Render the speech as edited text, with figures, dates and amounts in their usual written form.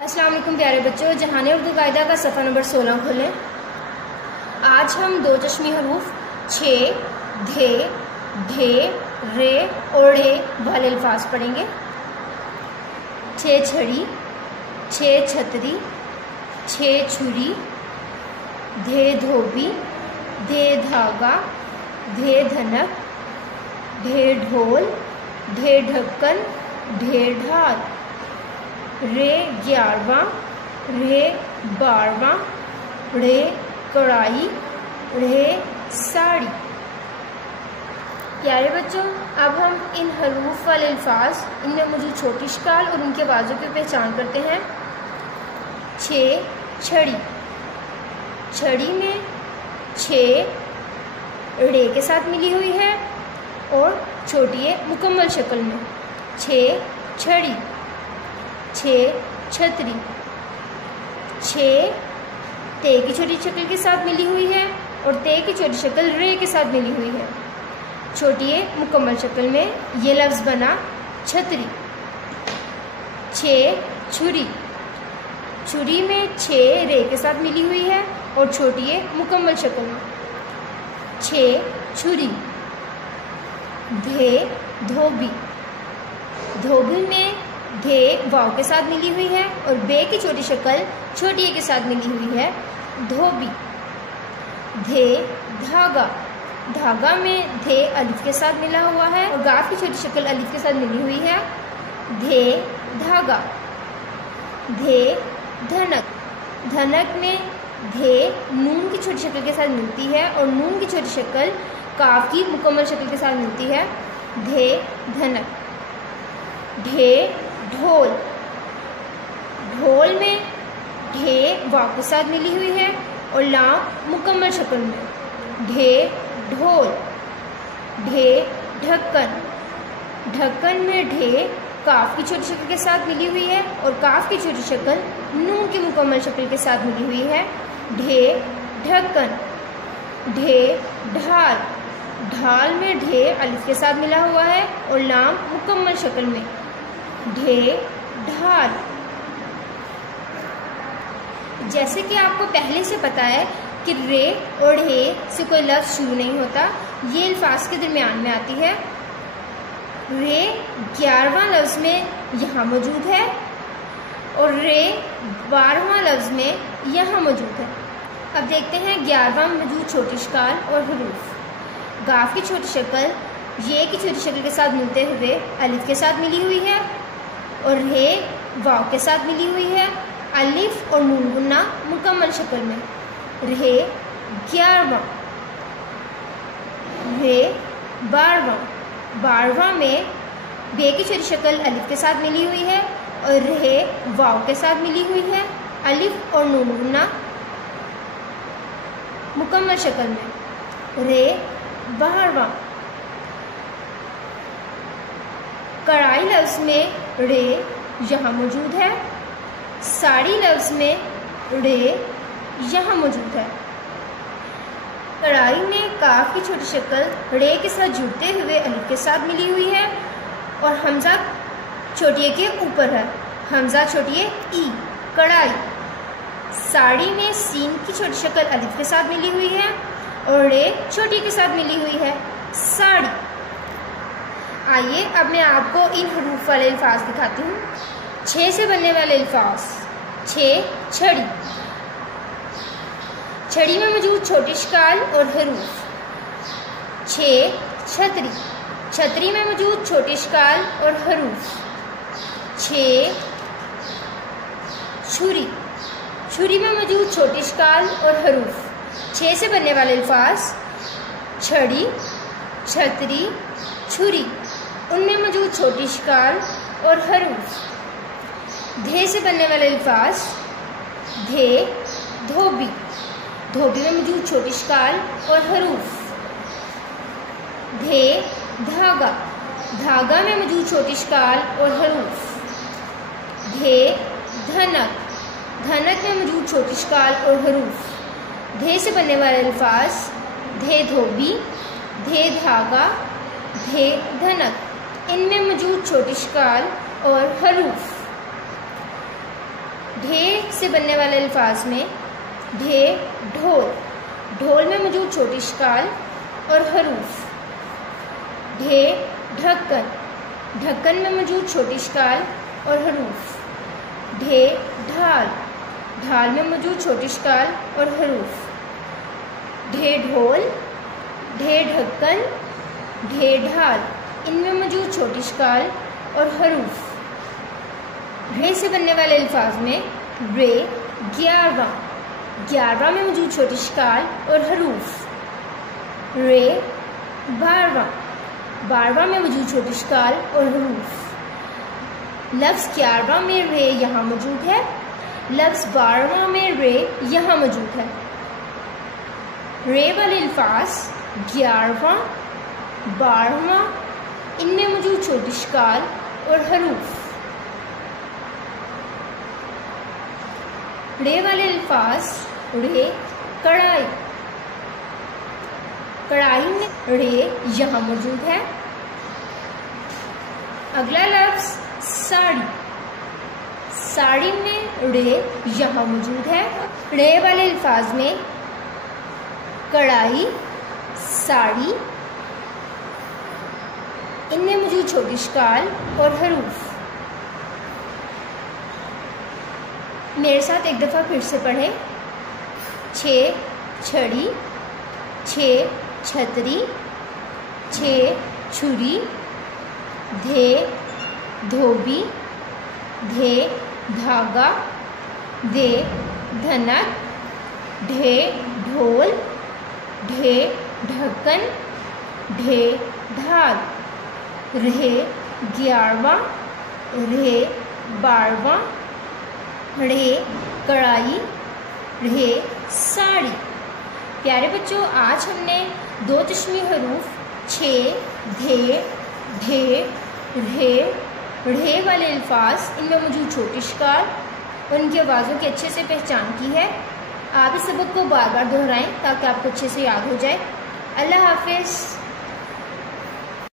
अस्सलाम वालेकुम प्यारे बच्चों, जहाने उर्दू कायदा का सफ़ा नंबर 16 खोलें। आज हम दो चश्मी हरूफ छे, धे, ढे, रे और ढे वाले अल्फाज पढ़ेंगे। छे छड़ी, छे छतरी, छे छुरी, धे धोबी, धे धागा, धे धनक, ढे ढोल, ढे ढक्कन, ढे ढाल, रे 11वां, रे 12वां, रे कढ़ाई, रे साड़ी। प्यारे बच्चों, अब हम इन हरूफ वाले अल्फाज, इनमें मौजूद छोटी शक्ल और उनके आवाज़ों की पहचान करते हैं। छे छड़ी, छड़ी में छे रे के साथ मिली हुई है और छोटी है मुकम्मल शक्ल में। छे छड़ी, छे छतरी, छे ते की छोटी शक्ल के साथ मिली हुई है और ते की छोटी शक्ल रे के साथ मिली हुई है। छोटी है मुकम्मल शक्ल में ये लफ्ज़ बना छतरी। छे छुरी, छुरी में छे रे के साथ मिली हुई है और छोटी है मुकम्मल शक्ल में। छे छुरी। धे धोबी, धोबी में धे वाव के साथ मिली हुई है और बे की छोटी शक्ल छोटी ए के साथ मिली हुई है, धोबी। धे धागा, धागा में धे अलिफ के साथ मिला हुआ है और गाफ की छोटी शक्ल अलिफ के साथ मिली हुई है, धे धागा। धे धनक, धनक में धे नून की छोटी शक्ल के साथ मिलती है और नून की छोटी शक्ल काफ की मुकम्मल शक्ल के साथ मिलती है, धे धनक। ढे ढोल, ढोल में ढे वाव के साथ मिली हुई है और लाम मुकम्मल शक्ल में, ढे ढोल। ढे ढक्कन, ढक्कन में ढे काफ की छोटी शक्ल के साथ मिली हुई है और काफ की छोटी शक्ल नून की मुकम्मल शक्ल के साथ मिली हुई है, ढे ढक्कन। ढे ढाल, ढाल में ढे अलिफ के साथ मिला हुआ है और लाम मुकम्मल शक्ल में, ढे ढाल। जैसे कि आपको पहले से पता है कि रे और ढे से कोई लफ्ज़ शुरू नहीं होता, ये अल्फाज के दरमियान में आती है। रे 11वां लफ्ज़ में यहाँ मौजूद है और रे 12वां लफ्ज़ में यहाँ मौजूद है। अब देखते हैं 11वां मौजूद छोटी शक्ल और हरूफ। गाफ की छोटी शक्ल ये की छोटी शक्ल के साथ मिलते हुए अलिफ के साथ मिली हुई है और रे वाव के साथ मिली हुई है, अलिफ और नून गुन्ना मुकम्मल शक्ल में, रे 11वां। रे 12वां, 12वां में बे की छोटी शक्ल अलिफ के साथ मिली हुई है और रे वाव के साथ मिली हुई है, अलिफ और नून गुन्ना मुकम्मल शक्ल में, रे 12वां। कढ़ाई लफ्ज़ में रे यहाँ मौजूद है, साड़ी लफ्ज़ में रे यहाँ मौजूद है। कढ़ाई में काफ की छोटी शक्ल रे के साथ जुड़ते हुए अलिफ के साथ मिली हुई है और हमजा छोटी ए के ऊपर है, हमजा छोटी ए ई, कढ़ाई। साड़ी में सीन की छोटी शक्ल अलिफ के साथ मिली हुई है और रे छोटी के साथ मिली हुई है, साड़ी। आइए अब मैं आपको इन हरूफ वाले अल्फाज दिखाती हूँ। छे से बनने वाले अल्फाज। छे छड़ी, छड़ी में मौजूद छोटी शक्ल और हरूफ। छे छतरी, छतरी में मौजूद छोटी शक्ल और हरूफ। छे छुरी, छुरी में मौजूद छोटी शक्ल और हरूफ। छे से बनने वाले अल्फाज छड़ी, छतरी, छुरी, उनमें मौजूद छोटी शक्ल और हरूफ। धे से बनने वाले अल्फाज धे धोबी, धोबी में मौजूद छोटी शक्ल और हरूफ। धे धागा, धागा में मौजूद छोटी शक्ल और हरूफ। धे धनक, धनक में मौजूद छोटी शक्ल और हरूफ। धे से बनने वाले अल्फाज धे धोबी, धे धागा, धे धनक, इनमें मौजूद छोटी शक्ल और हरूफ। ढे से बनने वाले अल्फाज में ढे ढोल, ढोल में मौजूद छोटी शकाल और हरूफ। ढे ढक्कन, ढक्कन में मौजूद छोटी शकाल और हरूफ। ढे ढाल, ढाल में मौजूद छोटी शकाल और हरूफ। ढे ढोल, ढे ढक्कन, ढे ढाल, इनमें मौजूद छोटी शकाल और हरूफ। रे से बनने वाले अल्फाज में रे 11, 11 में मौजूद छोटी शकाल और हरूफ। रे 12, 12 में मौजूद छोटी शकाल और हरूफ। लफ्ज़ 11 में रे यहाँ मौजूद है, लफ्ज़ 12 में रे यहाँ मौजूद है। रे वाले अल्फाज 11वां, 12वां, इनमें मौजूद छोटी शकाल और हरूफ। रे वाले अल्फाज रे कढ़ाई, कढ़ाई में रे यहाँ मौजूद है। अगला लफ्ज़ साड़ी, साड़ी में रे यहाँ मौजूद है। रे वाले अल्फाज में कढ़ाई, साड़ी, इनमें मौजूद छोटी शकाल और हरूफ। मेरे साथ एक दफ़ा फिर से पढ़ें। 6 छड़ी, 6 छतरी, 6 छुरी, धे धोबी, धे धागा, दे धनक, ढे ढोल, ढे ढक्कन, ढे ढाल, रे 11वां, रे 12वां, रे कढ़ाई, रे साड़ी। प्यारे बच्चों, आज हमने 2 तस्मीह हरूफ 6, धे, ढे, रे, ढे वाले अल्फाज, इनमें मौजूद छोटी शकाल और इनकी आवाज़ों की अच्छे से पहचान की है। आप इस सबक को बार बार दोहराएं ताकि आपको अच्छे से याद हो जाए। अल्लाह हाफिज़।